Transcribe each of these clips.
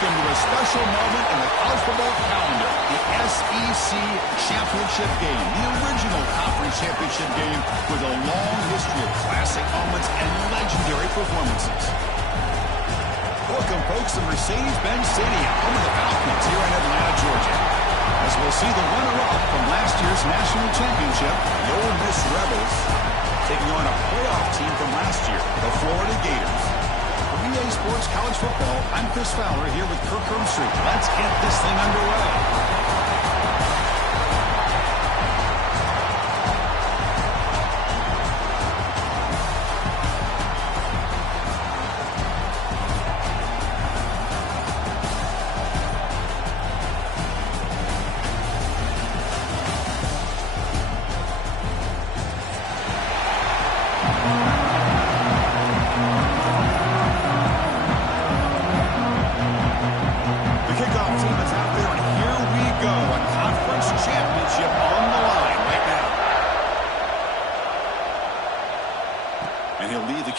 into a special moment in the college football calendar, the SEC championship game, the original conference championship game with a long history of classic moments and legendary performances. Welcome, folks, to Mercedes-Benz Stadium, home of the Falcons here in Atlanta, Georgia. As we'll see the runner-up from last year's national championship, the Ole Miss Rebels, taking on a playoff team from last year, the Florida Gators. For EA Sports College Football, I'm Chris Fowler here with Kirk Hermstreet. Let's get this thing underway.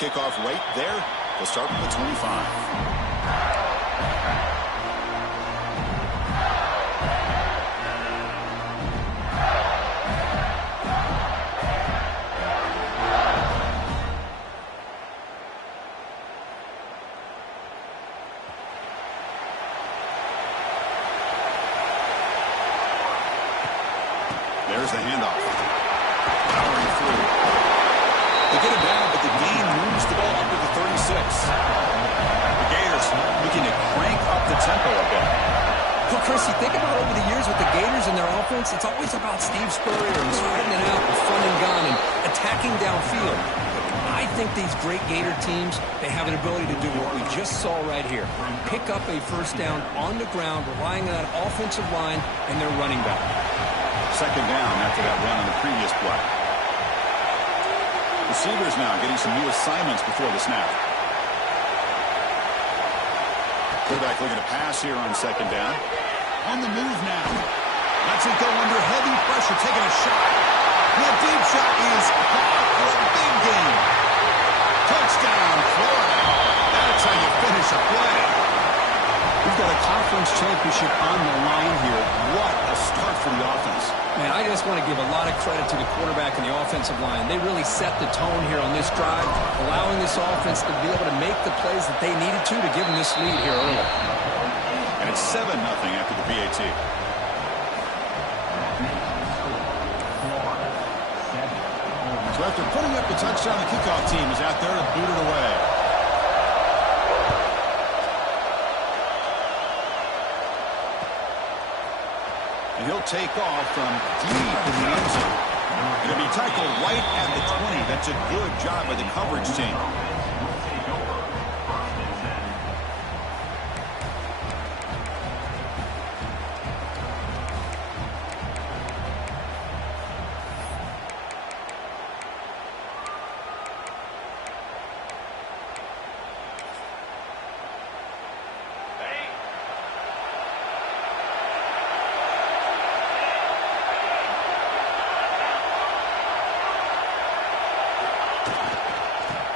Kickoff right there. They'll start from the 25. There's the handoff. Powering through. They get it down, but the game moves the ball up to the 36. The Gators looking to crank up the tempo a bit. Well, Chris, you think about over the years with the Gators and their offense, it's always about Steve Spurrier and spreading it out with fun and gun and attacking downfield. I think these great Gator teams, they have an ability to do what we just saw right here. Pick up a first down on the ground, relying on that offensive line and their running back. Second down after that run on the previous play. Receivers now getting some new assignments before the snap. Quarterback looking to pass here on second down. On the move now. Lets it go under heavy pressure, taking a shot. The deep shot is caught for a big game. Touchdown, Florida. That's how you finish a play. We've got a conference championship on the line here. What a start for the offense. Man, I just want to give a lot of credit to the quarterback and the offensive line. They really set the tone here on this drive, allowing this offense to be able to make the plays that they needed to give them this lead here early. And it's 7-0 after the PAT. So after putting up the touchdown, the kickoff team is out there to boot it away. And he'll take off from deep in the end zone. It'll be tackled right at the 20. That's a good job by the coverage team.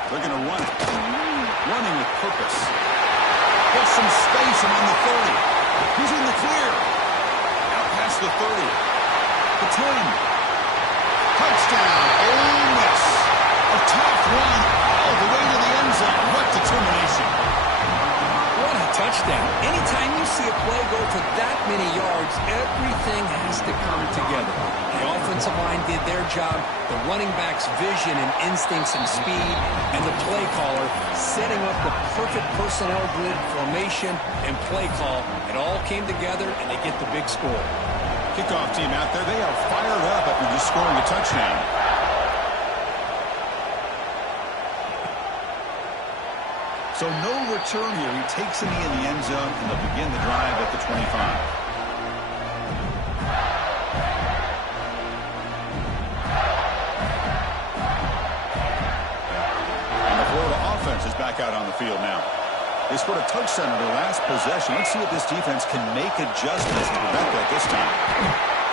They're going to run it. Running with purpose. Gets some space and on the 30. He's in the clear. Out past the 30. The 10. Touchdown. Ole Miss. A tough run all the way to the end zone. What determination. What a touchdown. Anytime you see a play go for that many yards, everything has to come together. The offensive line did their job, the running back's vision and instincts and speed, and the play caller setting up the perfect personnel grid formation and play call. It all came together, and they get the big score. Kickoff team out there, they are fired up after just scoring a touchdown. So no return here. He takes a knee in the end zone, and they'll begin the drive at the 25. Is back out on the field now. They scored a touchdown in their last possession. Let's see if this defense can make adjustments to prevent that this time.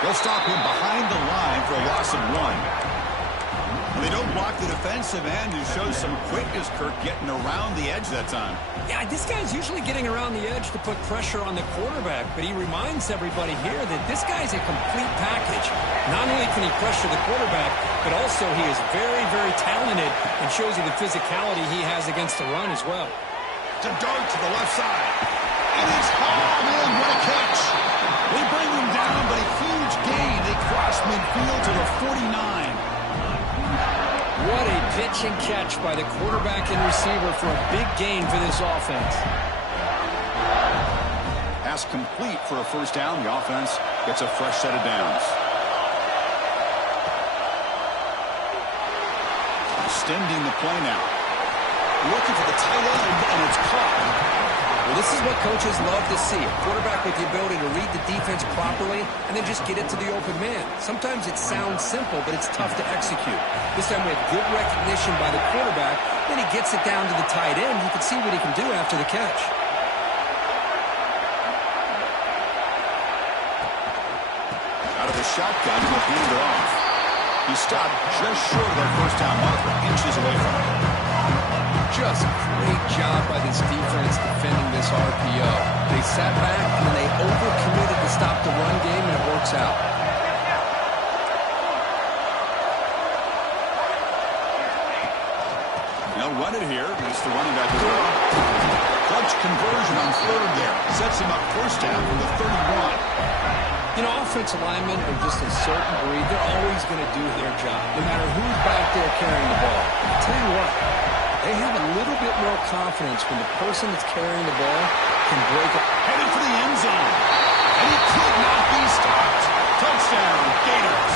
They'll stop him behind the line for a loss of 1. They don't block the defensive end and show some quickness, Kirk, getting around the edge that time. Yeah, this guy's usually getting around the edge to put pressure on the quarterback, but he reminds everybody here that this guy's a complete package. Not only can he pressure the quarterback, but also he is very, very talented and shows you the physicality he has against the run as well. To dart to the left side. And it's hauled in. What a catch. They bring him down, but a huge gain. They cross midfield to the 49. What a pitch and catch by the quarterback and receiver for a big gain for this offense. Pass complete for a first down. The offense gets a fresh set of downs. Extending the play now. Looking for the tight end, and it's caught. Well, this is what coaches love to see. A quarterback with the ability to read the defense properly and then just get it to the open man. Sometimes it sounds simple, but it's tough to execute. This time we have good recognition by the quarterback. Then he gets it down to the tight end. You can see what he can do after the catch. Out of the shotgun, he'll hand it off. He stopped just short of that first down marker, inches away from it. Just great job by this defense defending this RPO. They sat back and then they overcommitted to stop the run game, and it works out. They'll run it here. It's the running back as well. Clutch conversion on third there. Sets him up first down from the 31. You know, offensive linemen are just a certain breed. They're always going to do their job, no matter who's back there carrying the ball. I'll tell you what, they have a little bit more confidence when the person that's carrying the ball can break it. Headed for the end zone. And he could not be stopped. Touchdown, Gators.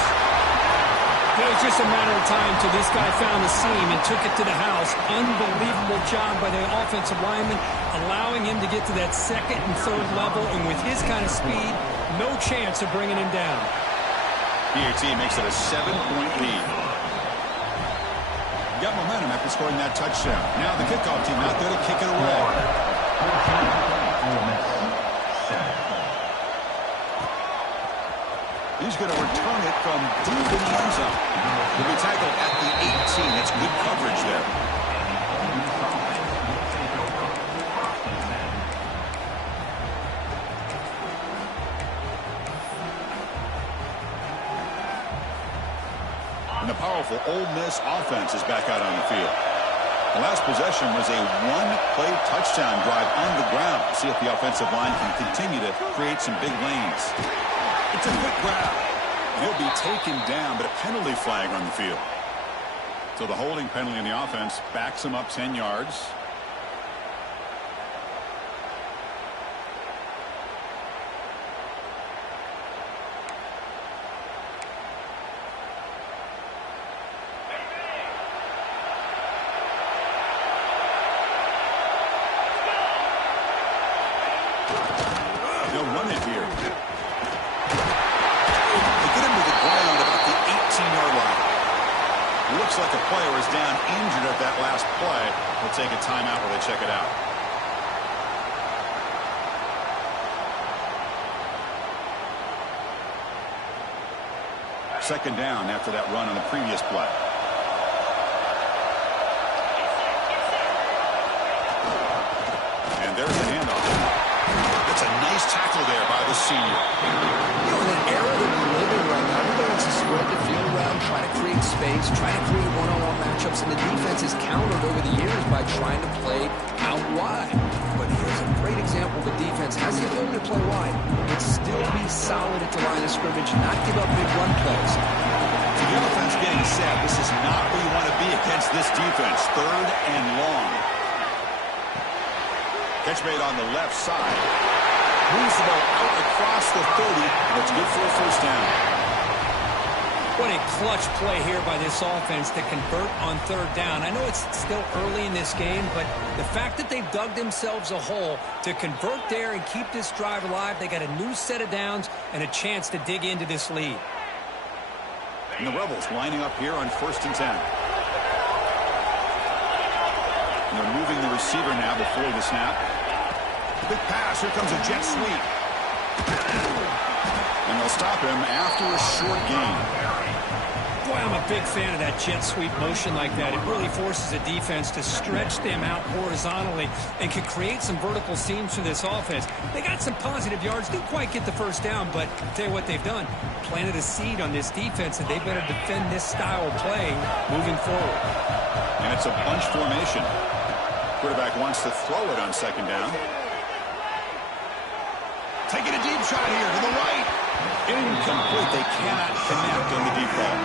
It was just a matter of time till this guy found the seam and took it to the house. Unbelievable job by the offensive lineman, allowing him to get to that second and third level. And with his kind of speed, no chance of bringing him down. PAT makes it a 7-point lead. Got momentum after scoring that touchdown. Now the kickoff team out there to kick it away. He's going to return it from deep in the end zone. He'll be tackled at the 18. That's good coverage there. And the powerful Ole Miss offense is back out on the field. The last possession was a one-play touchdown drive on the ground. See if the offensive line can continue to create some big lanes. It's a quick grab. He'll be taken down, but a penalty flag on the field. So the holding penalty in the offense backs him up 10 yards. They'll run it here. They get him to the ground about the 18-yard line. Looks like a player is down injured at that last play. They'll take a timeout while they check it out. Second down after that run on the previous play. And there's the handoff. That's a nice tackle there by the senior. You know, in an era that we live in right now, everybody wants to spread the field around, try to create space, try to create one-on-one matchups, and the defense has countered over the years by trying to play out wide. But here's a great example. The defense has the ability to play wide, but still be solid at the line of scrimmage, not give up big run plays. To the offense getting set, this is not where you want to be against this defense. Third and long. Catch made on the left side. Moves the ball out across the 30. That's good for a first down. What a clutch play here by this offense to convert on third down. I know it's still early in this game, but the fact that they've dug themselves a hole to convert there and keep this drive alive, they got a new set of downs and a chance to dig into this lead. And the Rebels lining up here on 1st and 10. And they're moving the receiver now before the snap. Big pass. Here comes a jet sweep. And they'll stop him after a short gain. Boy, I'm a big fan of that jet sweep motion like that. It really forces a defense to stretch them out horizontally and can create some vertical seams for this offense. They got some positive yards, didn't quite get the first down, but I'll tell you what they've done. Planted a seed on this defense, and they better defend this style of play moving forward. And it's a bunch formation. Quarterback wants to throw it on second down. Taking a deep shot here to the right. Incomplete. They cannot connect on the deep ball.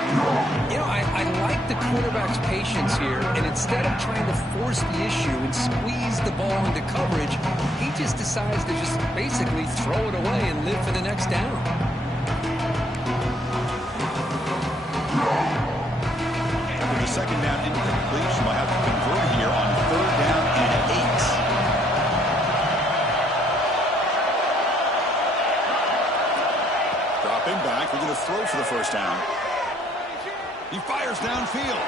You know, I like the quarterback's patience here, and instead of trying to force the issue and squeeze the ball into coverage, he just decides to just basically throw it away and live for the next down. After the second down incompletion, we'll have to convert here on third down and 8. Dropping back, we're going to throw for the first down. He fires downfield.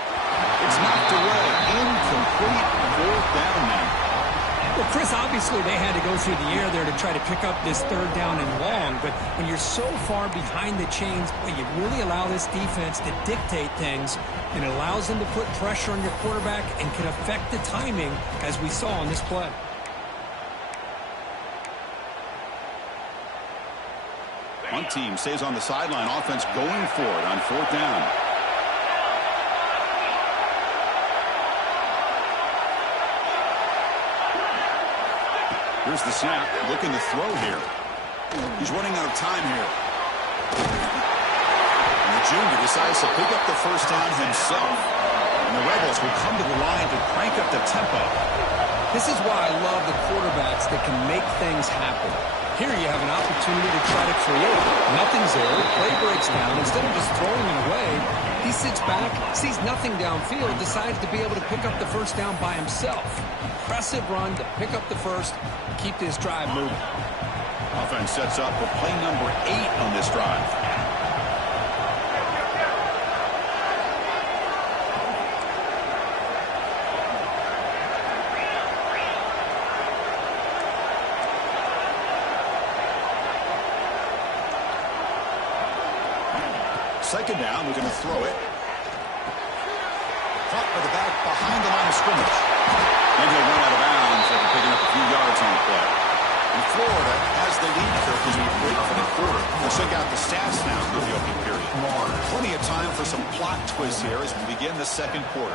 It's knocked away. Incomplete. Fourth down now. Well, Chris, obviously they had to go through the air there to try to pick up this third down and long, but when you're so far behind the chains, well, you really allow this defense to dictate things, and it allows them to put pressure on your quarterback and can affect the timing, as we saw on this play. One team stays on the sideline. Offense going for it on fourth down. Here's the snap. Looking to throw here. He's running out of time here. And the junior decides to pick up the first down himself. And the Rebels will come to the line to crank up the tempo. This is why I love the quarterbacks that can make things happen. Here you have an opportunity to try to create. Nothing's there. Play breaks down. Instead of just throwing it away, he sits back, sees nothing downfield, decides to be able to pick up the first down by himself. Impressive run to pick up the first, keep this drive moving. Offense sets up for play number 8 on this drive. Second down, we're going to throw it. Caught by the back behind the line of scrimmage. And he'll run out of bounds after picking up a few yards on the play. And Florida has the lead here as we break for the quarter. We'll check out the stats now for the opening period. Plenty of time for some plot twists here as we begin the second quarter.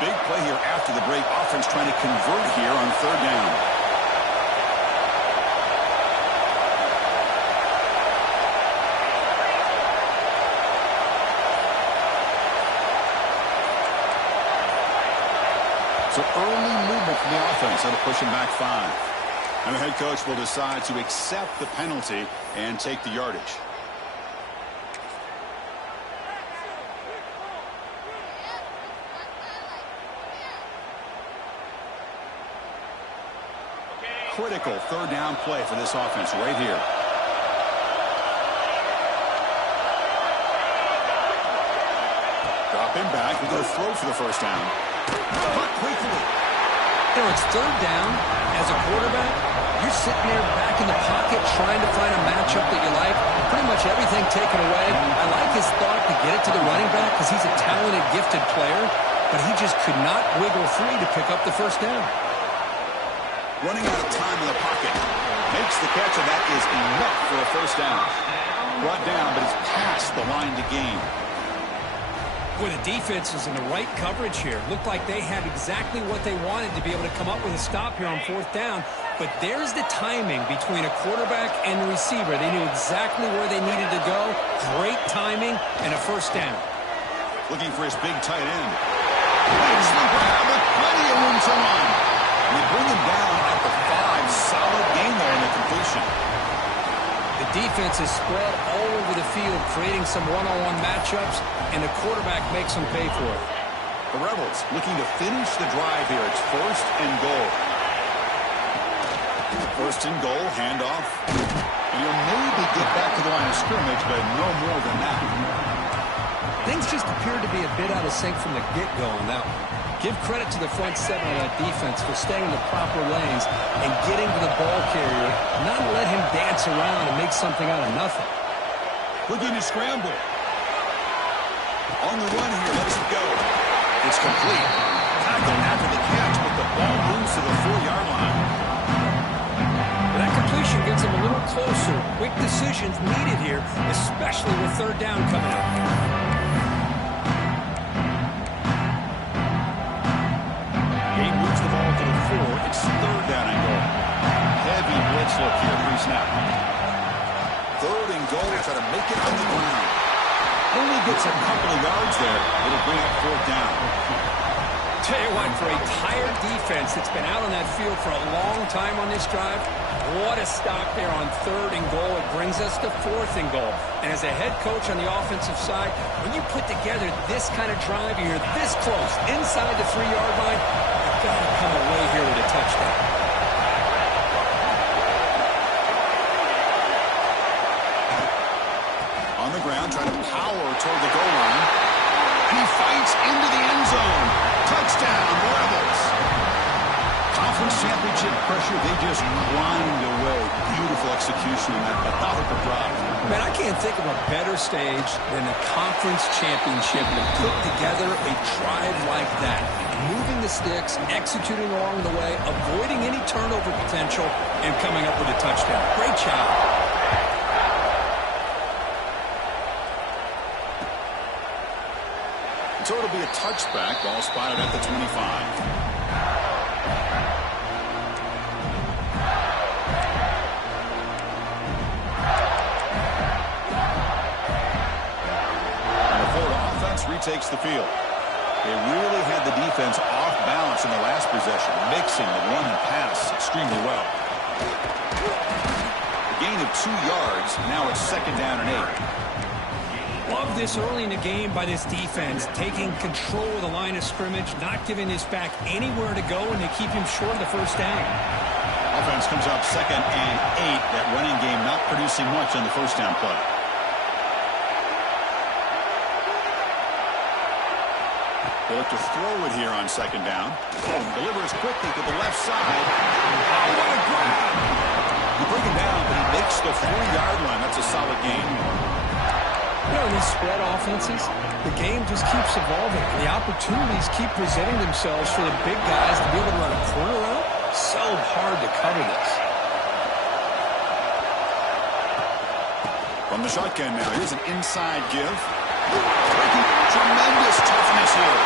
Big play here after the break. Offense trying to convert here on third down. So early movement from the offense. That'll push him back 5. And the head coach will decide to accept the penalty and take the yardage. Critical third down play for this offense right here. Dropping back. We're going to throw for the first down. Caught quickly. You know, it's third down. As a quarterback, you're sitting there back in the pocket trying to find a matchup that you like. Pretty much everything taken away. I like his thought to get it to the running back because he's a talented, gifted player, but he just could not wiggle free to pick up the first down. Running out of time in the pocket. Makes the catch, and that is enough for a first down. Brought down, but it's past the line to gain. Boy, the defense was in the right coverage here. Looked like they had exactly what they wanted to be able to come up with a stop here on fourth down. But there's the timing between a quarterback and the receiver. They knew exactly where they needed to go. Great timing and a first down. Looking for his big tight end. Makes the grab with plenty of room to run. And they bring him down at the 5. Solid game there in the completion. The defense is spread all over the field, creating some one-on-one matchups, and the quarterback makes them pay for it. The Rebels looking to finish the drive here. It's first and goal. First and goal, handoff. And you'll maybe get back to the line of scrimmage, but no more than that. Things just appeared to be a bit out of sync from the get-go on that one. Give credit to the front seven of that defense for staying in the proper lanes and getting to the ball carrier, not let him dance around and make something out of nothing. Looking to scramble. On the run here, lets it go. It's complete. Tackled after the catch, but the ball moves to the 4-yard line. That completion gets him a little closer. Quick decisions needed here, especially with third down coming up. Game moves the ball to the 4. It's third down and goal. Heavy blitz look here, pre-snap. Third and goal, try to make it on the ground. Only gets a couple of yards there. It'll bring up fourth down. Tell you what, for a tired defense that's been out on that field for a long time on this drive, what a stop there on third and goal. It brings us to fourth and goal. And as a head coach on the offensive side, when you put together this kind of drive and you're this close inside the 3-yard line, you've got to come away here with a touchdown. On the ground, trying to power toward the goal line. He fights into the end zone. Touchdown, Rebels. Conference championship pressure, they just grind away. Beautiful execution in that methodical drive. Man, I can't think of a better stage than a conference championship to put together a drive like that. Moving the sticks, executing along the way, avoiding any turnover potential, and coming up with a touchdown. Great job. So it'll be a touchback. Ball spotted at the 25. And the Florida offense retakes the field. They really had the defense off balance in the last possession, mixing the run and pass extremely well. A gain of 2 yards. Now it's second down and 8. Love this early in the game by this defense, taking control of the line of scrimmage, not giving this back anywhere to go, and they keep him short of the first down. Offense comes up second and 8. That running game not producing much on the first down play. They look to throw it here on second down. Delivers quickly to the left side. Oh, what a grab! You bring him down, but he makes the 4-yard line. That's a solid gain. You know, these spread offenses, the game just keeps evolving. The opportunities keep presenting themselves for the big guys to be able to run a corner route. So hard to cover this. From the shotgun now, here's an inside give. Tremendous toughness here.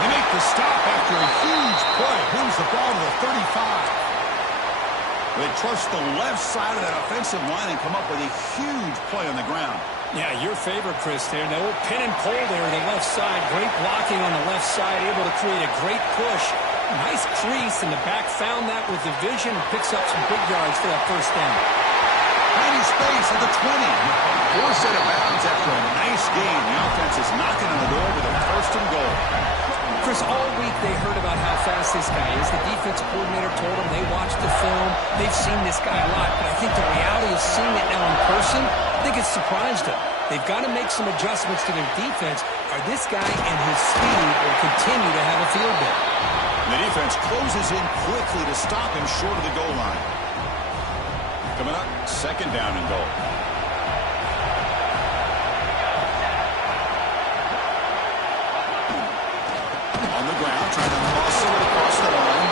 They make the stop after a huge play. Moves the ball to the 35. They trust the left side of that offensive line and come up with a huge play on the ground. Yeah, your favorite, Chris, there. No pin and pull there on the left side. Great blocking on the left side, able to create a great push. Nice crease, and the back found that with the vision and picks up some big yards for that first down. Tiny space at the 20. Forced out of bounds after a nice gain. The offense is knocking on the door with a first and goal. Chris, all week they heard about how fast this guy is. The defense coordinator told them they watched the film. They've seen this guy a lot, but I think the reality of seeing it now in person, I think it's surprised them. They've got to make some adjustments to their defense, or this guy and his speed will continue to have a field day. The defense closes in quickly to stop him short of the goal line. Coming up, second down and goal. On the ground, trying to muscle it across the line.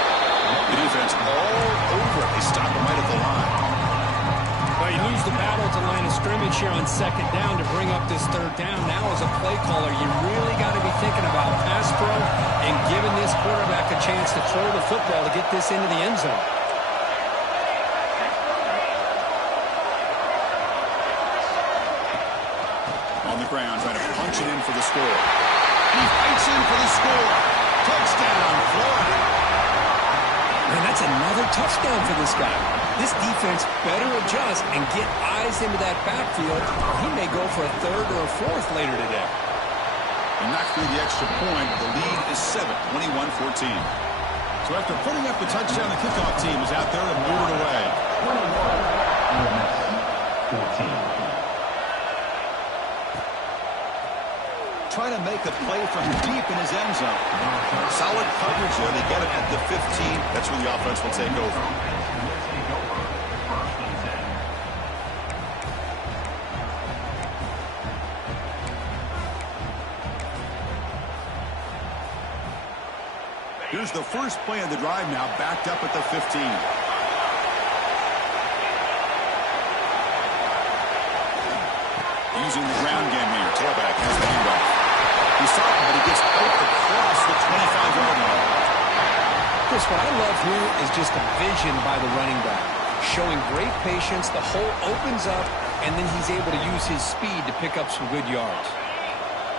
The defense all over it. They stop him right at the line. Well, you lose the battle at the line of scrimmage here on second down to bring up this third down. Now as a play caller, you really got to be thinking about pass pro and giving this quarterback a chance to throw the football to get this into the end zone. On the ground, trying to punch it in for the score. He fights in for the score. Touchdown, Florida. Man, that's another touchdown for this guy. This defense better adjust and get eyes into that backfield, or he may go for a third or a fourth later today. And not through the extra point. The lead is 7, 21-14. So after putting up the touchdown, the kickoff team is out there and moved it away. 14. trying to make a play from deep in his end zone. Solid coverage there. They get it at the 15. That's where the offense will take over. Here's the first play of the drive now, backed up at the 15. Using the ground game here. Tailback has the handoff. He's talking, but he gets out across the 25-yard line. Chris, what I love here is just the vision by the running back. Showing great patience, the hole opens up, and then he's able to use his speed to pick up some good yards.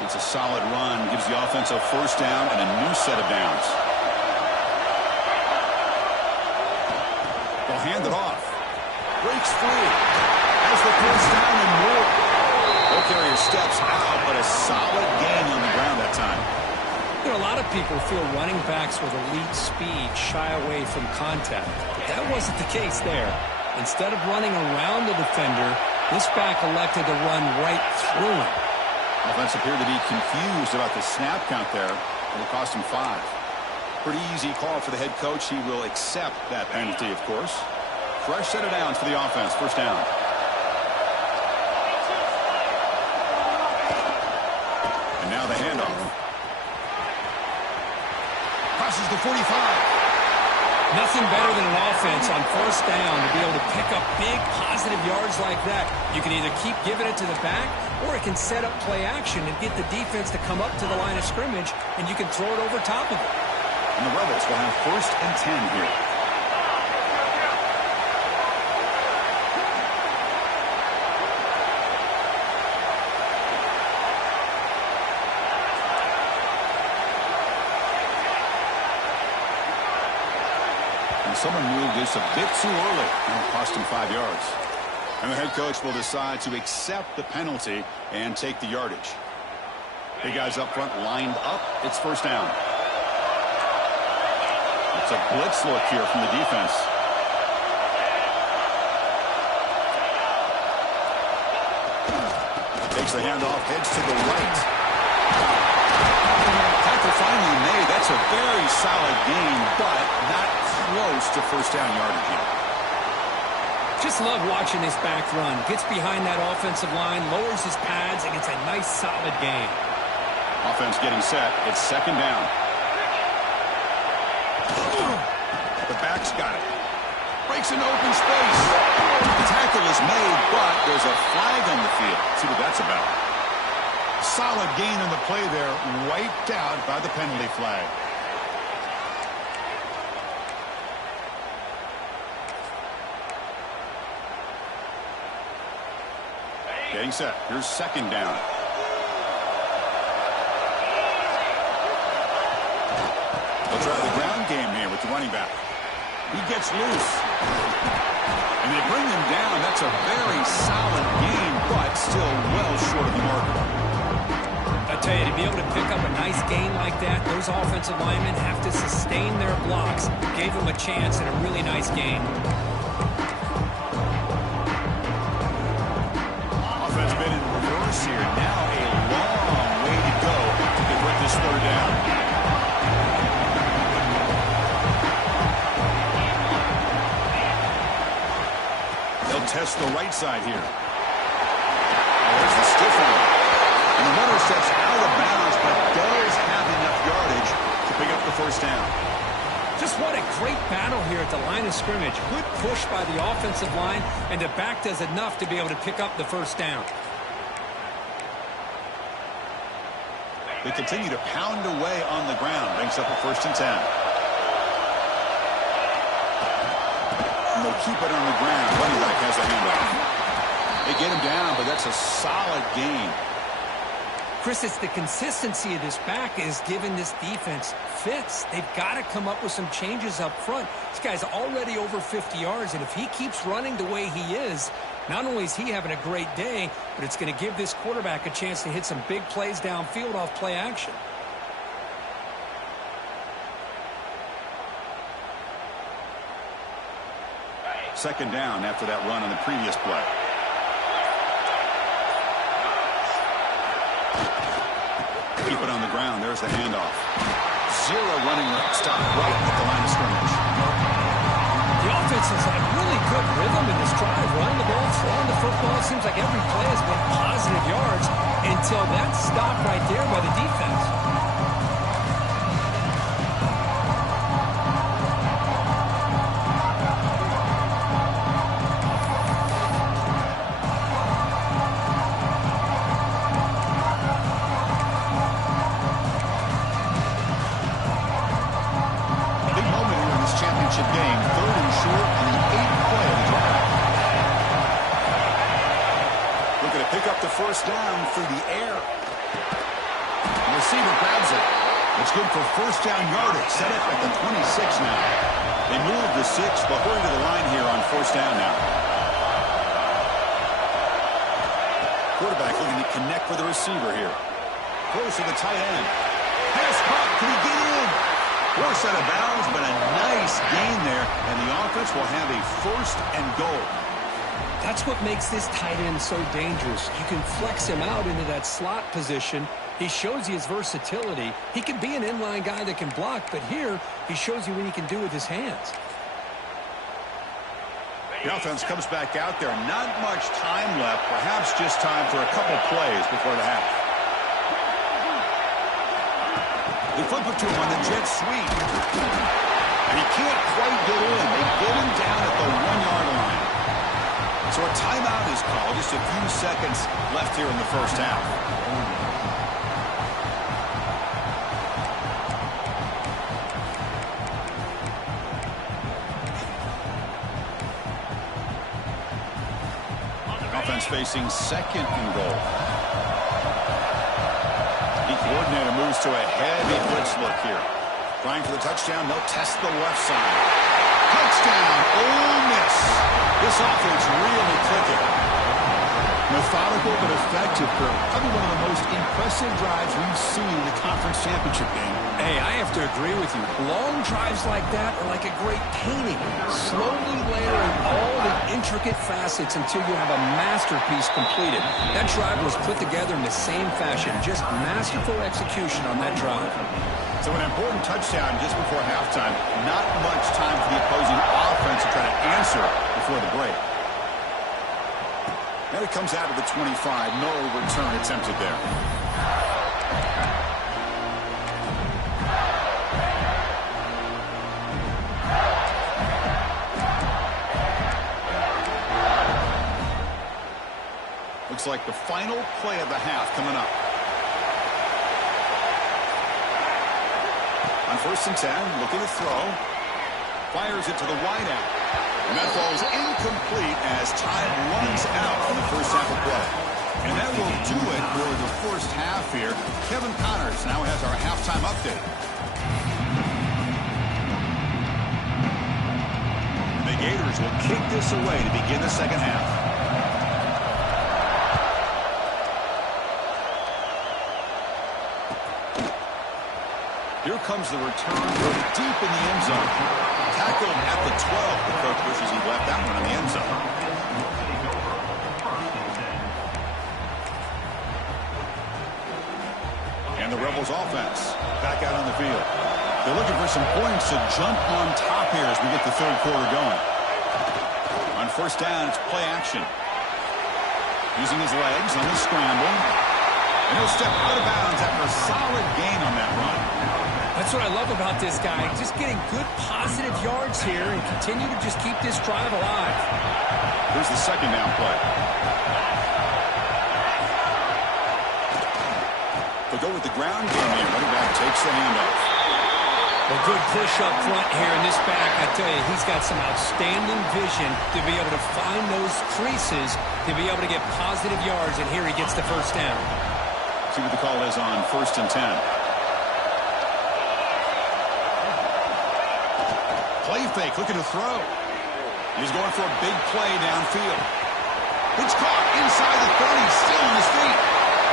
It's a solid run. Gives the offense a first down and a new set of downs. They'll hand it off. Breaks free. Has the first down and more. Ball carrier steps out, but a solid gain on the ground that time. You know, a lot of people feel running backs with elite speed shy away from contact. But that wasn't the case there. Instead of running around the defender, this back elected to run right through him. Offense appeared to be confused about the snap count there. It'll cost him 5. Pretty easy call for the head coach. He will accept that penalty, of course. Fresh set of downs for the offense. First down. And now the handoff. Crosses the 45. Nothing better than an offense on first down to be able to pick up big positive yards like that. You can either keep giving it to the back, or it can set up play action and get the defense to come up to the line of scrimmage, and you can throw it over top of it. And the Rebels will have first and 10 here. Someone moved this a bit too early, and it cost him 5 yards. And the head coach will decide to accept the penalty and take the yardage. Big guys up front lined up. It's first down. It's a blitz look here from the defense. Takes the handoff, heads to the right. Tackle finally made. That's a very solid gain, but not close to first down yardage here. Just love watching this back run. Gets behind that offensive line, lowers his pads, and gets a nice solid gain. Offense getting set. It's second down. The back's got it. Breaks into open space. The tackle is made, but there's a flag on the field. Let's see what that's about. Solid gain on the play there. Wiped out by the penalty flag. Getting set. Here's second down. They'll try the ground game here with the running back. He gets loose. And they bring him down. That's a very solid gain, but still well short of the marker. I tell you, to be able to pick up a nice gain like that, those offensive linemen have to sustain their blocks. Gave him a chance and a really nice gain. Offense been in reverse here. Now a long way to go to convert this third down. They'll test the right side here. There's the stiff one. And the runner steps out of bounds, but does have enough yardage to pick up the first down. Just what a great battle here at the line of scrimmage. Good push by the offensive line, and the back does enough to be able to pick up the first down. They continue to pound away on the ground. Brings up a first and 10. And they'll keep it on the ground. Running back has the handoff. They get him down, but that's a solid gain. Chris, it's the consistency of this back is giving this defense fits. They've got to come up with some changes up front. This guy's already over 50 yards, and if he keeps running the way he is, not only is he having a great day, but it's going to give this quarterback a chance to hit some big plays downfield off play action. Second down after that run on the previous play. there's the handoff. Zero running stop right at the line of scrimmage. The offense has had really good rhythm in this drive. Running the ball, throwing the football. Seems like every play has been positive yards until that stop right there by the defense. Game, 3rd and short on the 8th play of the drive. Looking to pick up the first down through the air. The receiver grabs it. It's good for first down yardage. Set it at the 26 now. They move the 6, but hurry to the line here on first down now. Quarterback looking to connect with the receiver here. Close to the tight end. Pass caught. Can he get in? Force out of bounds, but a nice gain there, and the offense will have a 1st and goal. That's what makes this tight end so dangerous. You can flex him out into that slot position. He shows you his versatility. He can be an inline guy that can block, but here he shows you what he can do with his hands. The offense comes back out there. Not much time left, perhaps just time for a couple plays before the half. They flip it to him on the jet sweep. And he can't quite get in. They get him down at the 1-yard line. So a timeout is called. Just a few seconds left here in the first half. Offense facing 2nd and goal. Coordinator moves to a heavy blitz look here. Trying for the touchdown. They'll test the left side. Touchdown, Ole Miss. This offense really clicking. Methodical but effective, Kurt. Probably one of the most impressive drives we've seen in the conference championship game. Hey, I have to agree with you. Long drives like that are like a great painting. Slowly layering all the intricate facets until you have a masterpiece completed. That drive was put together in the same fashion. Just masterful execution on that drive. So an important touchdown just before halftime. Not much time for the opposing offense to try to answer before the break. Now he comes out of the 25. No return attempted there. Looks like the final play of the half coming up. On 1st and 10, looking to throw. Fires it to the wideout. And that falls incomplete as time runs out on the first half of play. And that will do it for the first half here. Kevin Connors now has our halftime update. The Gators will kick this away to begin the second half. Here comes the return deep in the end zone. Tackled at the 12. The coach wishes he left that one in the end zone. And the Rebels offense back out on the field. They're looking for some points to jump on top here as we get the third quarter going. On first down, it's play action. Using his legs on the scramble. And he'll step out of bounds after a solid gain on that run. That's what I love about this guy. Just getting good positive yards here and continue to just keep this drive alive. Here's the second down play. They'll go with the ground game here. Running back takes the handoff. A good push up front here in this back. I tell you, he's got some outstanding vision to be able to find those creases, to be able to get positive yards, and here he gets the first down. See what the call is on 1st and 10. Play fake, looking to throw. He's going for a big play downfield. It's caught inside the 30, still on his feet.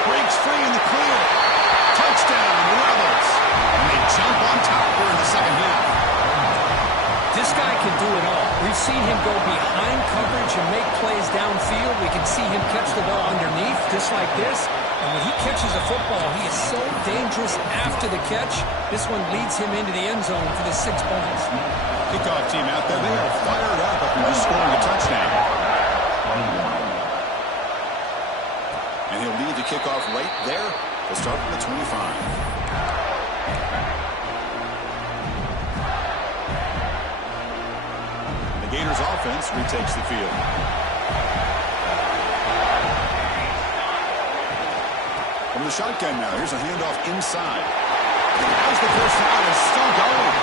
Breaks free in the clear. Touchdown, Rebels. And they jump on top here in the second half. This guy can do it all. We've seen him go behind coverage and make plays downfield. We can see him catch the ball underneath just like this. And when he catches a football, he is so dangerous after the catch. This one leads him into the end zone for the 6 points. Kickoff team out there, they are fired up after just scoring a touchdown. And he'll lead the kickoff right there to start from the 25. The Gators offense retakes the field. From the shotgun now, here's a handoff inside. As the first down is still going.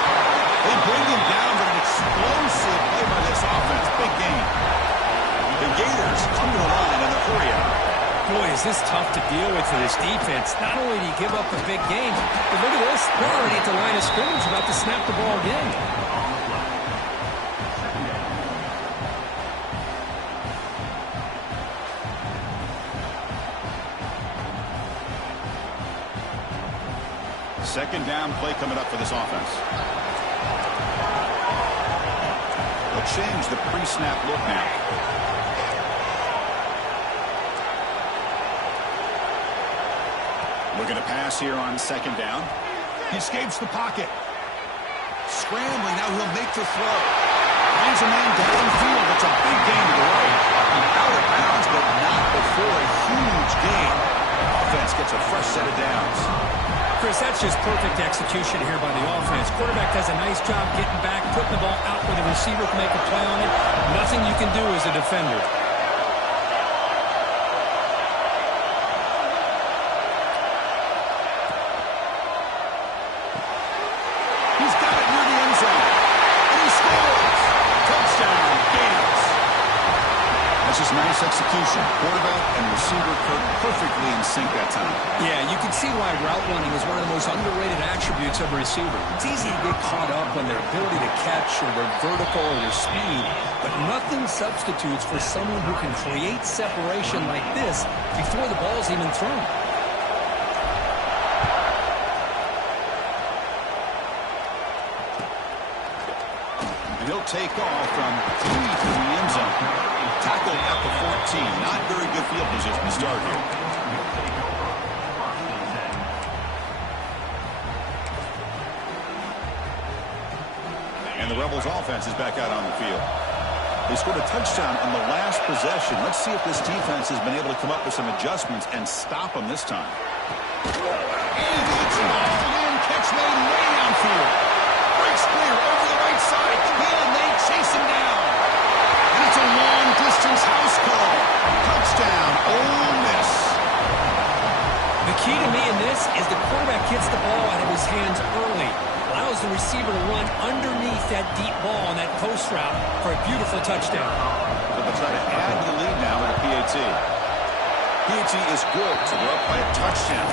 They bring him down, but an explosive play by this offense. Big game. The Gators come to the line in the hurry out. Boy, is this tough to deal with for this defense. Not only do you give up a big game, but look at this. They're already at the line of scrimmage about to snap the ball again. Second down play coming up for this offense. They'll change the pre-snap look now. Looking to pass here on second down. He escapes the pocket. Scrambling, now he'll make the throw. Finds a man downfield. It's a big gain to the right. Out of bounds, but not before a huge gain. Offense gets a fresh set of downs. Chris, that's just perfect execution here by the offense. Quarterback does a nice job getting back, putting the ball out where the receiver can make a play on it. Nothing you can do as a defender. He's got it near the end zone. And he scores. Touchdown, Gators. That's just nice execution. Quarterback and receiver perfectly in sync that time. Yeah, you can see why route running is one of the most underrated attributes of a receiver. It's easy to get caught up on their ability to catch or their vertical or their speed, but nothing substitutes for someone who can create separation like this before the ball's even thrown. And he'll take off from 3 to the end zone. Tackled at the 14. Not very good field position to start here. And the Rebels offense is back out on the field. They scored a touchdown on the last possession. Let's see if this defense has been able to come up with some adjustments and stop them this time. And it's a long catch made way downfield. Breaks clear over the right side. Hill and they chase him down. And it's a long-distance house call. Touchdown, Ole Miss. The key to me in this is the quarterback gets the ball out of his hands early. Allows the receiver to run underneath that deep ball on that post route for a beautiful touchdown. So they'll try to add to the lead now with a PAT. PAT is good, so they're up by a touchdown,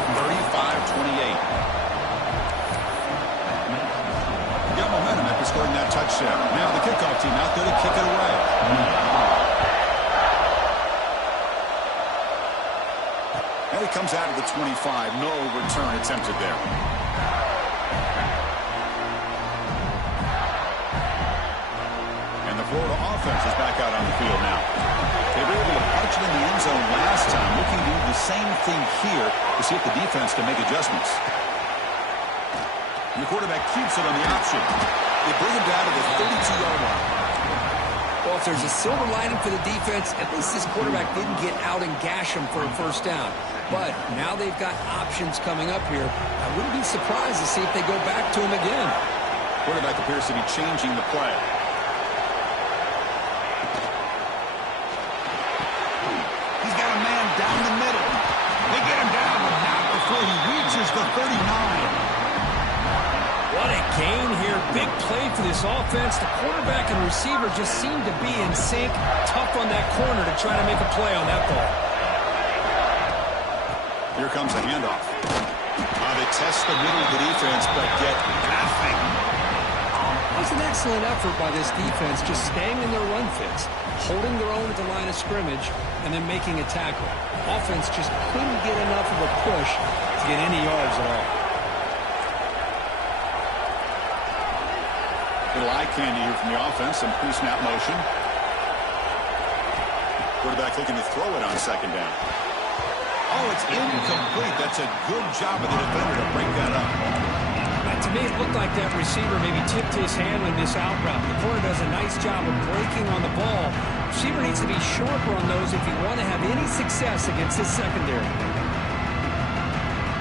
35-28. Got momentum after scoring that touchdown. Now the kickoff team out there to kick it away. And he comes out of the 25. No return attempted there. And the Florida offense is back out on the field now. They were able to punch it in the end zone last time, looking to do the same thing here to see if the defense can make adjustments. And the quarterback keeps it on the option. They bring him down to the 32-yard line. Well, if there's a silver lining for the defense, at least this quarterback didn't get out and gash him for a first down. But now they've got options coming up here. I wouldn't be surprised to see if they go back to him again. Quarterback appears to be changing the play. He's got a man down the middle. They get him down, but not before he reaches the 39. What a gain here. Big play for this offense. The quarterback and receiver just seem to be in sync. Tough on that corner to try to make a play on that ball. Here comes a handoff. They test the middle of the defense, but get nothing. It was an excellent effort by this defense, just staying in their run fits, holding their own at the line of scrimmage, and then making a tackle. Offense just couldn't get enough of a push to get any yards at all. Little eye candy here from the offense, some pre-snap motion. Quarterback looking to throw it on second down. Oh, it's incomplete. That's a good job of the defender to break that up. To me, it looked like that receiver maybe tipped his hand on this out route. The corner does a nice job of breaking on the ball. Receiver needs to be sharper on those if you want to have any success against this secondary.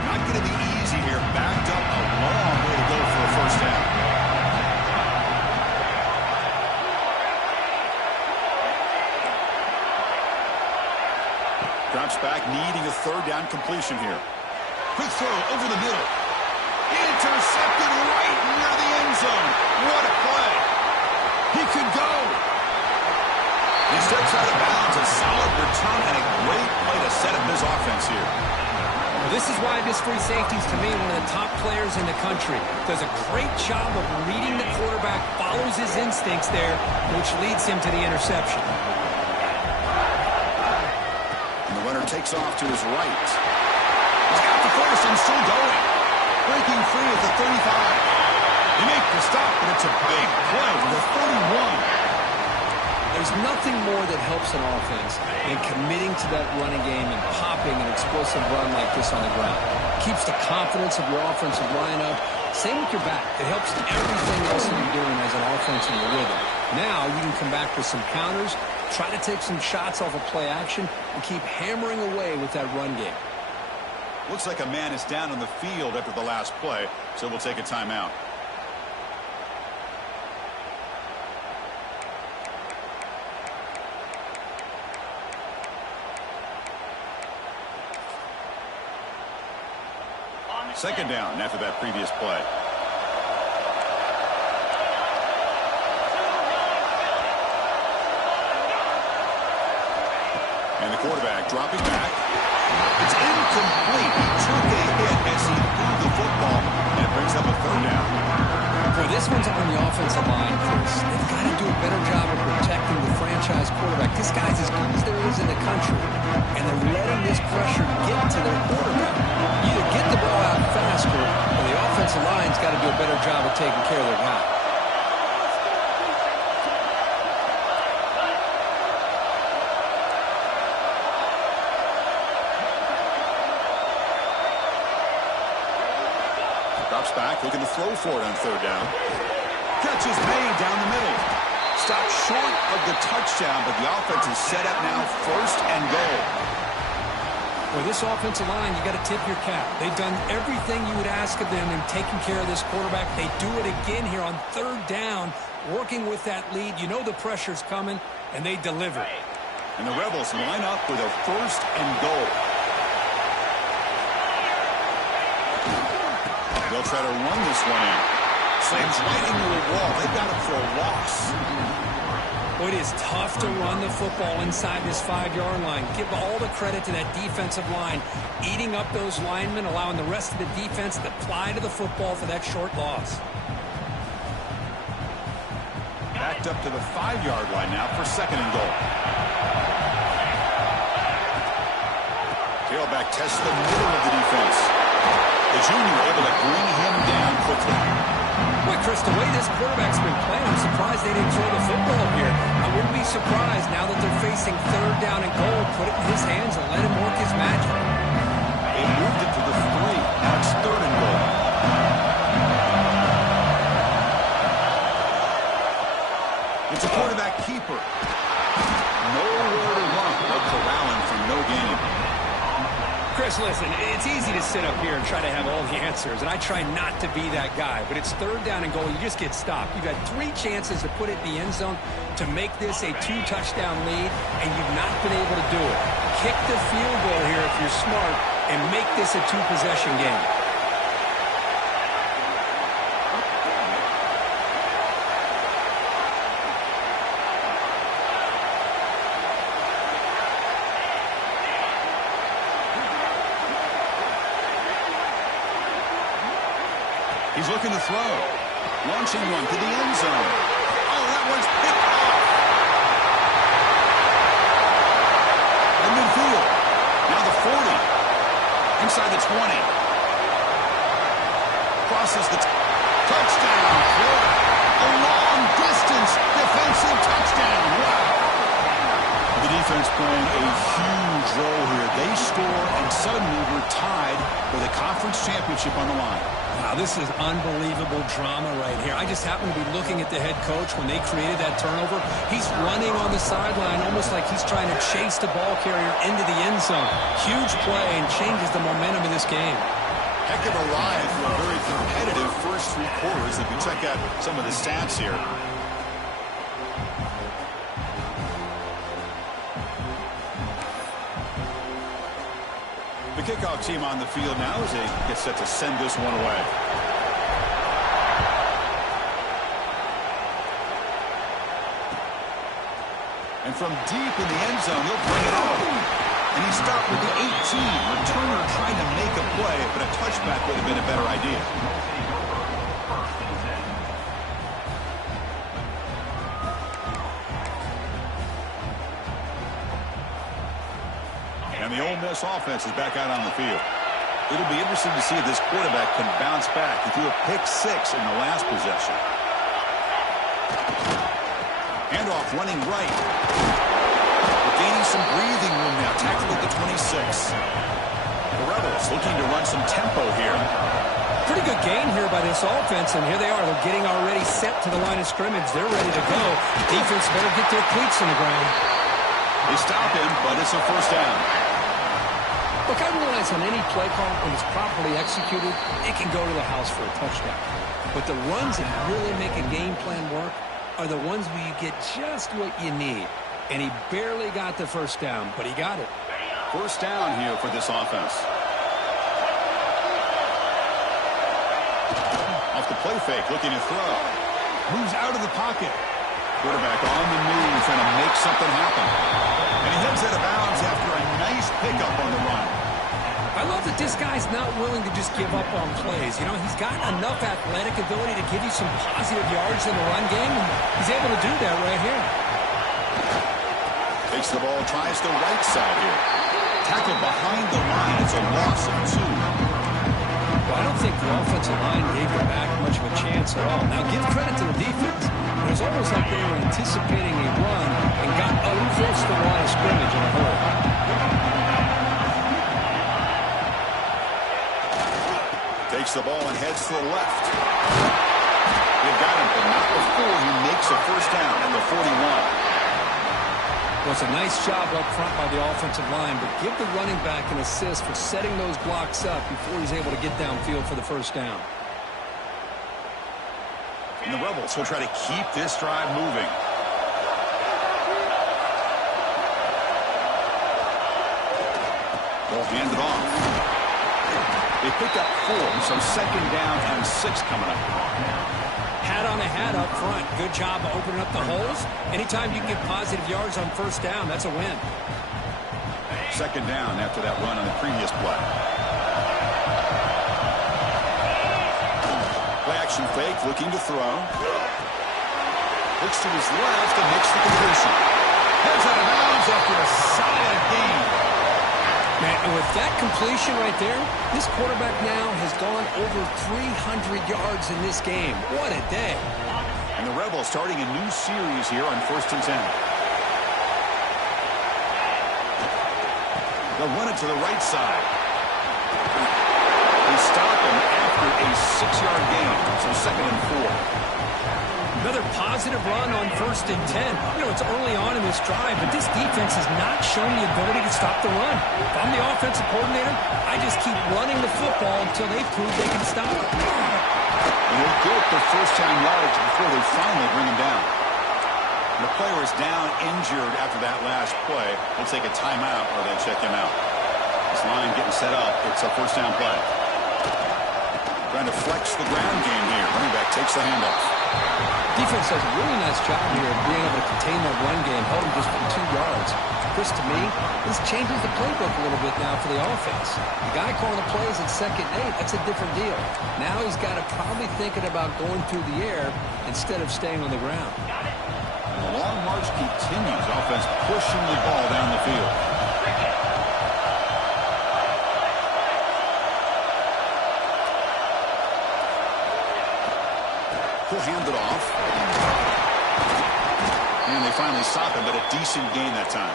Not going to be easy here. Backed up a long way to go for a first down. Drops back, needing a third down completion here. Quick throw over the middle. Intercepted right near the end zone. What a play. He could go. He steps out of bounds. A solid return and a great play to set up his offense here. Well, this is why this free safety is, to me, one of the top players in the country. Does a great job of reading the quarterback, follows his instincts there, which leads him to the interception. And the runner takes off to his right. He's got the first and still going. Breaking free at the 35. They make the stop, but it's a big play to the 31. There's nothing more that helps an offense than committing to that running game and popping an explosive run like this on the ground. Keeps the confidence of your offensive lineup. Same with your back. It helps everything else that you're doing as an offense in your rhythm. Now you can come back with some counters, try to take some shots off of play action, and keep hammering away with that run game. Looks like a man is down on the field after the last play, so we'll take a timeout. Second down after that previous play. And the quarterback dropping back. It's incomplete. He took a hit as he threw the football, and it brings up a third down. Boy, this one's on the offensive line, Chris. They've got to do a better job of protecting the franchise quarterback. This guy's as good as there is in the country, and they're letting this pressure get to their quarterback. Either get the ball out faster, or the offensive line's got to do a better job of taking care of their guy. Drops back, looking to throw for it on third down. Catch is made down the middle. Stopped short of the touchdown, but the offense is set up now, first and goal. Well, this offensive line, you got to tip your cap. They've done everything you would ask of them in taking care of this quarterback. They do it again here on third down, working with that lead. You know the pressure's coming, and they deliver. And the Rebels line up with a first and goal. They'll try to run this one in. Slams right into the wall. They've got it for a loss. Well, it is tough to run the football inside this 5-yard line. Give all the credit to that defensive line, eating up those linemen, allowing the rest of the defense to fly to the football for that short loss. Backed up to the 5-yard line now for second and goal. Tailback tests the middle of the defense. The junior able to bring him down quickly. Boy, Chris, the way this quarterback's been playing, I'm surprised they didn't throw the football here. I wouldn't be surprised now that they're facing third down and goal. Put it in his hands and let him work his magic. They moved it to the 3. Now it's third and goal. It's a quarterback keeper. Nowhere to run. No corralling from no gain. Chris, listen, it's easy to sit up here and try to have all the answers, and I try not to be that guy, but it's third down and goal. You just get stopped. You've had 3 chances to put it in the end zone to make this a 2-touchdown lead, and you've not been able to do it. Kick the field goal here if you're smart and make this a 2-possession game. He's looking to throw. Launching one to the end zone. Oh, that one's picked off. And midfield. Now the 40. Inside the 20. Crosses the touchdown. Florida. A long distance defensive touchdown. Wow. The defense playing a huge role here. They score, and suddenly we're tied with a conference championship on the line. Wow, this is unbelievable drama right here. I just happen to be looking at the head coach when they created that turnover. He's running on the sideline almost like he's trying to chase the ball carrier into the end zone. Huge play and changes the momentum of this game. Heck of a ride through a very competitive first three quarters. If you check out some of the stats here. The kickoff team on the field now as they get set to send this one away. And from deep in the end zone, he'll bring it out. And he stopped with the 18. Returner trying to make a play, but a touchback would have been a better idea. And the Ole Miss offense is back out on the field. It'll be interesting to see if this quarterback can bounce back. He threw a pick 6 in the last possession. Handoff running right. We're gaining some breathing room now. Tackled at the 26. The Rebels looking to run some tempo here. Pretty good gain here by this offense, and here they are. They're getting already set to the line of scrimmage. They're ready to go. Defense better get their cleats in the ground. They stop him, but it's a first down. Look, I realize on any play call, when it's properly executed, it can go to the house for a touchdown. But the runs that really make a game plan work are the ones where you get just what you need. And he barely got the first down, but he got it. First down here for this offense. Off the play fake, looking to throw. Moves out of the pocket. Quarterback on the move, trying to make something happen. And he heads out of bounds after a nice pickup on the run. I love that this guy's not willing to just give up on plays. You know, he's got enough athletic ability to give you some positive yards in the run game, and he's able to do that right here. Takes the ball, tries the right side here. Tackled behind the line. It's a loss of 2. Well, I don't think the offensive line gave him back much of a chance at all. Now, give credit to the defense. It was almost like they were anticipating a run and got close to the line of scrimmage in a hurry. Takes the ball and heads to the left. They've got him, but not before he makes a first down at the 41. Well, it's a nice job up front by the offensive line, but give the running back an assist for setting those blocks up before he's able to get downfield for the first down. And the Rebels will try to keep this drive moving. Ball handed off. They picked up 4, so second down and 6 coming up. Hat on a hat up front. Good job of opening up the holes. Anytime you can get positive yards on first down, that's a win. Second down after that run on the previous play. Play action fake, looking to throw. Looks to his left and makes the completion. Heads out of bounds after a solid gain. Man, and with that completion right there, this quarterback now has gone over 300 yards in this game. What a day. And the Rebels starting a new series here on 1st and 10. They'll run it to the right side. They stop him after a 6-yard gain, so second and 4. Another positive run on 1st and 10. You know, it's early on in this drive, but this defense has not shown the ability to stop the run. If I'm the offensive coordinator, I just keep running the football until they prove they can stop it. And they'll get the first down yards before they finally bring him down. The player is down injured after that last play. They'll take a timeout or they check him out. This line getting set up. It's a first down play. Trying to flex the ground game here. Running back takes the handoff. Defense does a really nice job here of being able to contain that run game, held him just for 2 yards. Chris, to me, this changes the playbook a little bit now for the offense. The guy calling the plays at 2nd and 8, that's a different deal. Now he's got to probably thinking about going through the air instead of staying on the ground. And the long march continues. Offense pushing the ball down the field. He'll hand it off. And they finally stop him, but a decent gain that time.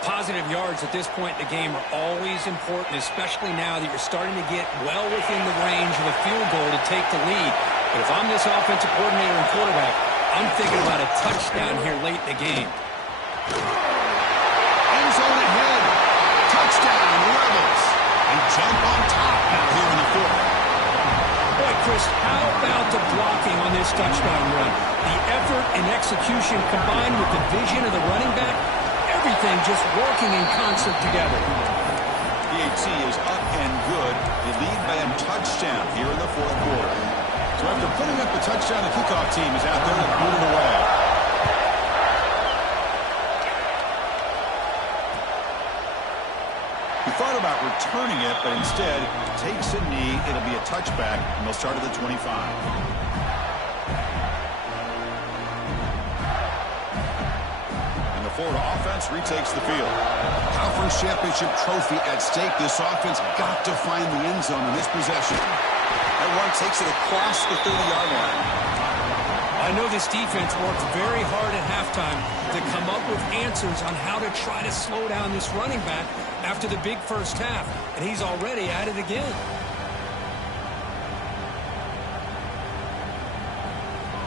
Positive yards at this point in the game are always important, especially now that you're starting to get well within the range of a field goal to take the lead. But if I'm this offensive coordinator and quarterback, I'm thinking about a touchdown here late in the game. End zone ahead. Touchdown, Rebels. They jump on top now here in the fourth. Boy, Chris, how about the blocking on this touchdown run? The effort and execution combined with the vision of the running back, everything just working in concert together. PAT is up and good. They lead by a touchdown here in the fourth quarter. So after putting up the touchdown, the kickoff team is out there to put it away. He thought about returning it, but instead takes a knee. It'll be a touchback, and they'll start at the 25. Florida offense retakes the field. Conference championship trophy at stake. This offense got to find the end zone in this possession. That one takes it across the 30-yard line. I know this defense worked very hard at halftime to come up with answers on how to try to slow down this running back after the big first half, and he's already at it again.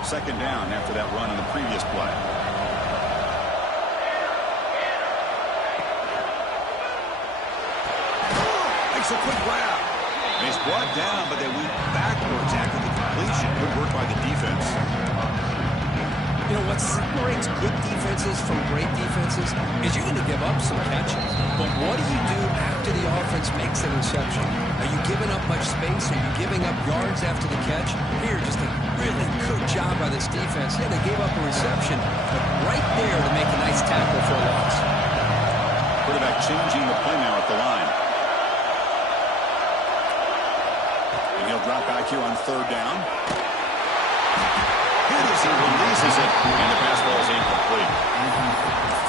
Second down after that run on the previous play. A quick grab. And he's brought down, but they went backwards after the completion. Good work by the defense. You know, what separates good defenses from great defenses is you're going to give up some catches. But what do you do after the offense makes a reception? Are you giving up much space? Are you giving up yards after the catch? Here, just a really good job by this defense. Yeah, they gave up a reception, but right there to make a nice tackle for a loss. Quarterback changing the play now at the line. He'll drop back here on third down. Here it is. He releases it, and the pass ball is incomplete.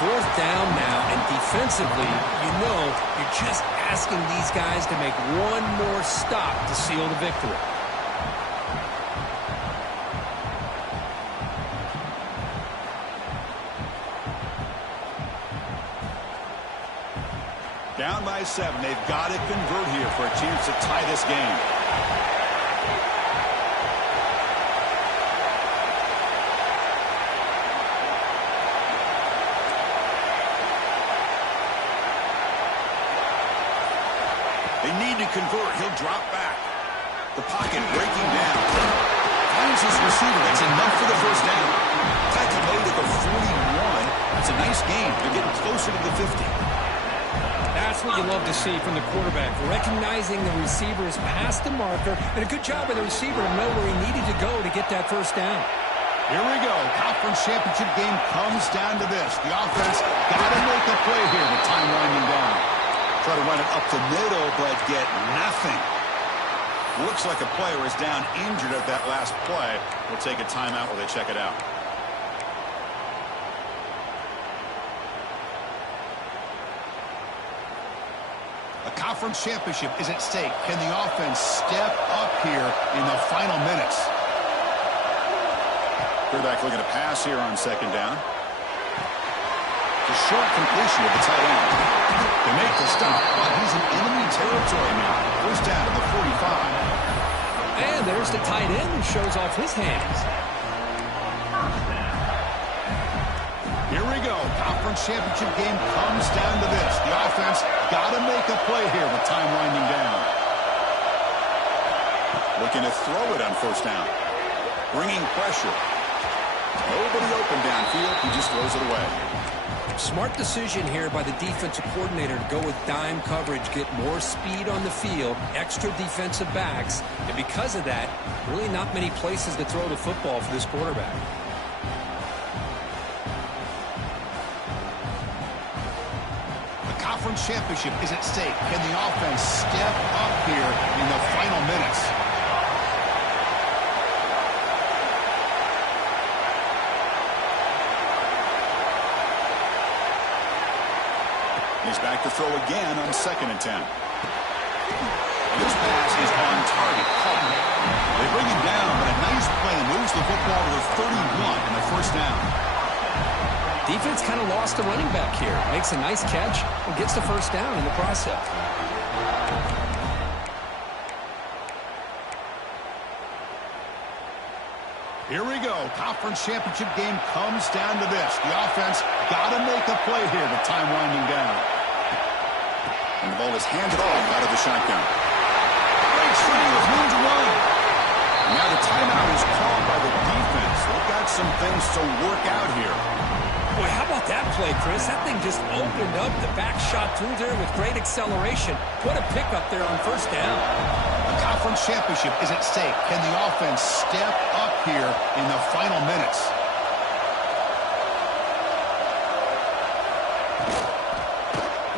Fourth down now, and defensively, you know, you're just asking these guys to make one more stop to seal the victory. Down by 7. They've got to convert here for a chance to tie this game. They need to convert. He'll drop back. The pocket breaking down. Finds his receiver. That's enough for the first down. Tackle made at the 41. It's a nice game. They're getting closer to the 50. That's what you love to see from the quarterback. Recognizing the receiver's past the marker, and a good job by the receiver to know where he needed to go to get that first down. Here we go. Conference championship game comes down to this. The offense got to make a play here with time winding down. Try to run it up the middle, but get nothing. Looks like a player is down injured at that last play. We'll take a timeout while they check it out. A conference championship is at stake. Can the offense step up here in the final minutes? Quarterback looking to pass here on second down. The short completion of the tight end. They make the stop, but he's in enemy territory now. First down to the 45. And there's the tight end who shows off his hands. Here we go. Conference championship game comes down to this. The offense got to make a play here with time winding down. Looking to throw it on first down. Bringing pressure. Nobody open downfield. He just throws it away. Smart decision here by the defensive coordinator to go with dime coverage, get more speed on the field, extra defensive backs, and because of that, really not many places to throw the football for this quarterback. The conference championship is at stake. Can the offense step up here in the final minutes? He's back to throw again on second and 10. This pass is on target. They bring him down, but a nice play moves the football to the 31 and the first down. Defense kind of lost the running back here. Makes a nice catch and gets the first down in the process. Here we go. Conference championship game comes down to this. The offense got to make a play here with time winding down. And the ball is handed off out of the shotgun. Breaks free with room to run. Now the timeout is called by the defense. They've got some things to work out here. Boy, how about that play, Chris? That thing just opened up. The back shot through there with great acceleration. What a pickup there on first down. A conference championship is at stake. Can the offense step up here in the final minutes?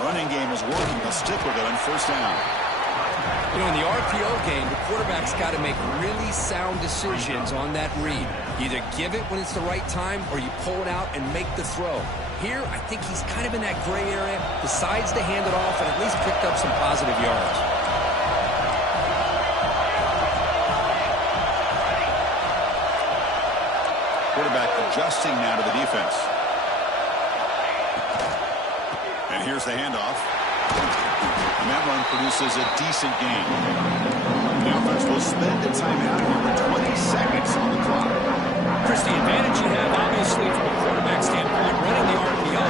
Running game is working. They'll stick with it on first down. You know, in the RPO game, the quarterback's got to make really sound decisions on that read. You either give it when it's the right time or you pull it out and make the throw. Here, I think he's kind of in that gray area, decides to hand it off and at least picked up some positive yards. Quarterback adjusting now to the defense. And here's the handoff. And that run produces a decent gain. The offense will spend the timeout here with 20 seconds on the clock. Chris, the advantage you have, obviously, from a quarterback standpoint, running the RPO,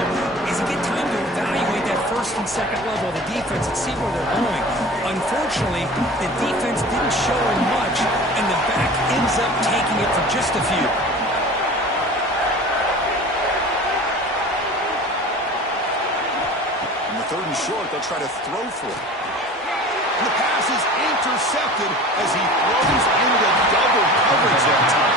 is you get time to evaluate that first and second level of the defense and see where they're going. Unfortunately, the defense didn't show him much, and the back ends up taking it for just a few. Third and short, they'll try to throw for it. And the pass is intercepted as he throws into double coverage that time.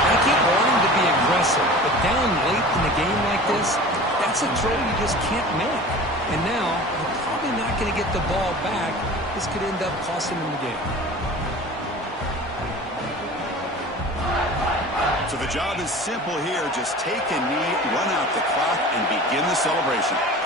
I keep wanting to be aggressive, but down late in the game like this, that's a throw you just can't make. And now, you're probably not going to get the ball back. This could end up costing him the game. So the job is simple here. Just take a knee, run out the clock, and begin the celebration.